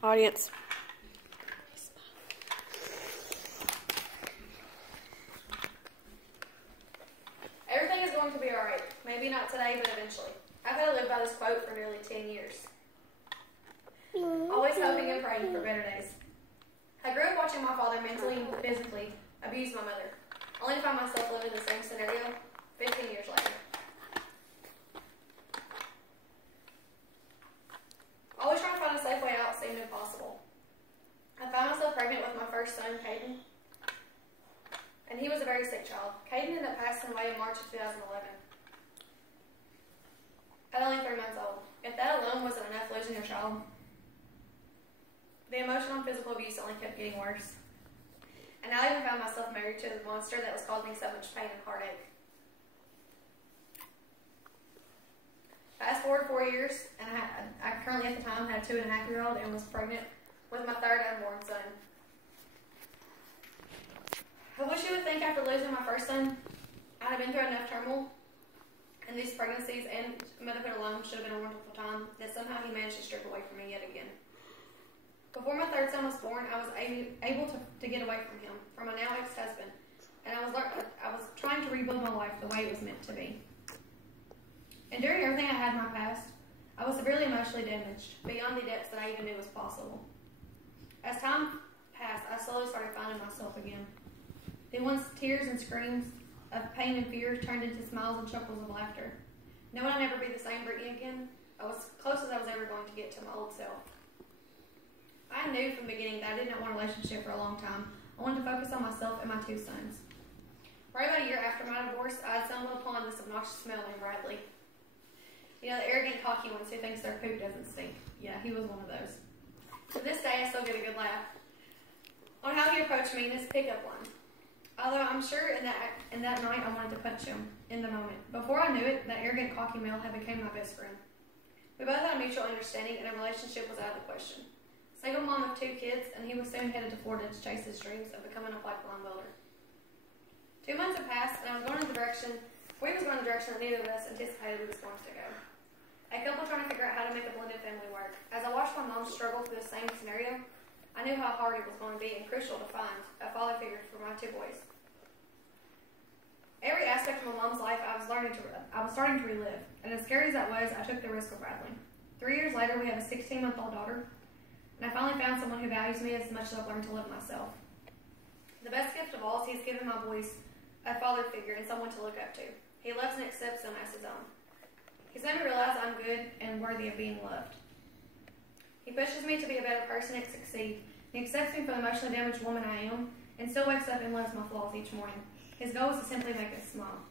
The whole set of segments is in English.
Audience. Everything is going to be alright. Maybe not today, but eventually. I've had to live by this quote for nearly 10 years. Always hoping and praying for better days. I grew up watching my father mentally and physically abuse my mother, only to find myself living the same scenario 15 years later. Always trying to find a safe way out seemed impossible. I found myself pregnant with my first son, Caden, and he was a very sick child. Caden ended up passing away in March of 2011. At only 3 months old. If that alone wasn't enough losing your child, the emotional and physical abuse only kept getting worse. And now I even found myself married to the monster that was causing so much pain and heartache. Fast forward 4 years, and I currently at the time had a 2.5-year-old and was pregnant with my third unborn son. I wish you would think after losing my first son, I had been through enough turmoil, and these pregnancies and motherhood alone should have been a wonderful time, that somehow he managed to strip away from me yet again. Before my third son was born, I was able to get away from him, from my now ex-husband, and I was trying to rebuild my life the way it was meant to be. And during everything I had in my past, I was severely emotionally damaged, beyond the depths that I even knew was possible. As time passed, I slowly started finding myself again. The once tears and screams of pain and fear turned into smiles and chuckles of laughter. Knowing I'd never be the same Brittany again, I was close as I was ever going to get to my old self. I knew from the beginning that I did not want a relationship for a long time. I wanted to focus on myself and my 2 sons. Right about a year after my divorce, I stumbled upon this obnoxious male named Bradley. You know, the arrogant, cocky ones who thinks their poop doesn't stink. Yeah, he was one of those. To this day, I still get a good laugh on how he approached me in his pickup line. Although I'm sure in that night I wanted to punch him in the moment. Before I knew it, that arrogant, cocky male had become my best friend. We both had a mutual understanding, and a relationship was out of the question. Single mom of 2 kids, and he was soon headed to Florida to chase his dreams of becoming a pipeline builder. 2 months had passed, and we was going in the direction that neither of us anticipated we was going to go. A couple trying to figure out how to make a blended family work. As I watched my mom struggle through the same scenario, I knew how hard it was going to be and crucial to find a father figure for my 2 boys. Every aspect of my mom's life I was starting to relive, and as scary as that was, I took the risk with Bradley. 3 years later, we have a 16-month-old daughter, and I finally found someone who values me as much as I've learned to love myself. The best gift of all is he's given my boys a father figure and someone to look up to. He loves and accepts them as his own. He's made me realize I'm good and worthy of being loved. He pushes me to be a better person and succeed. He accepts me for the emotionally damaged woman I am, and still wakes up and loves my flaws each morning. His goal is to simply make us smile.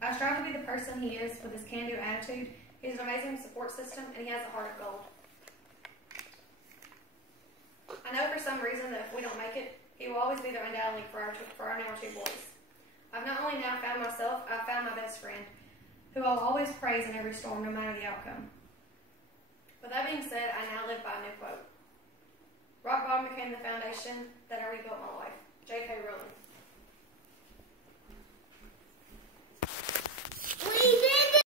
I strive to be the person he is with his can-do attitude. He has an amazing support system, and he has a heart of gold. I know for some reason that if we don't make it, he will always be there undoubtedly for our now 2 boys. I've not only now found myself, I've found my best friend, who I'll always praise in every storm, no matter the outcome. With that being said, I now live by a new quote. Rock bottom became the foundation that I rebuilt my life. J.K. Rowling.